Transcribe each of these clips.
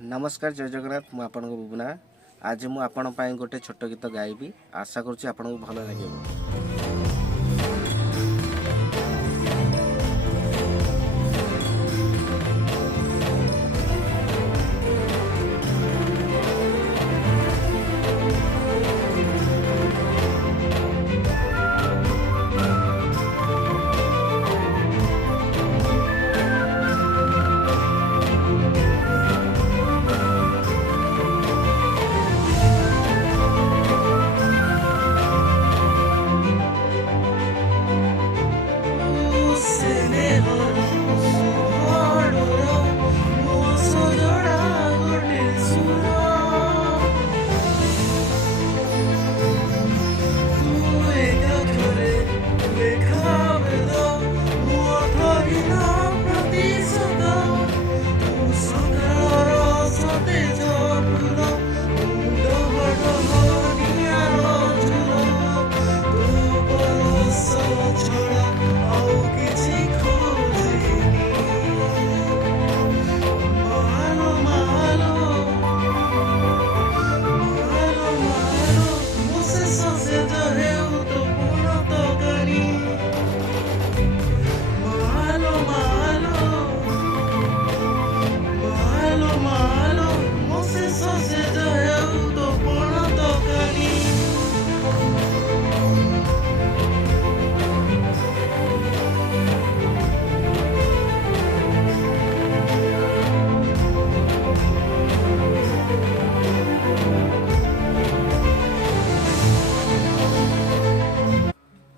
नमस्कार जय जगन्नाथ मु आपन बुबना आज मु आपण पाई गोटे छोट गीत गाइबी आशा करुच्ची आपन को भल लगे।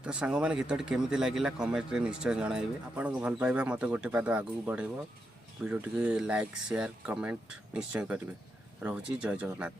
तो सांग मैंने गीतटी केमी लगे कमेंट रे निश्चय जणाइबे। आपन को भल पाइबा मत गोटे पाद आगू बढ़ेबो। वीडियो टी लाइक शेयर कमेंट निश्चय करेंगे। रोची जय जगन्नाथ।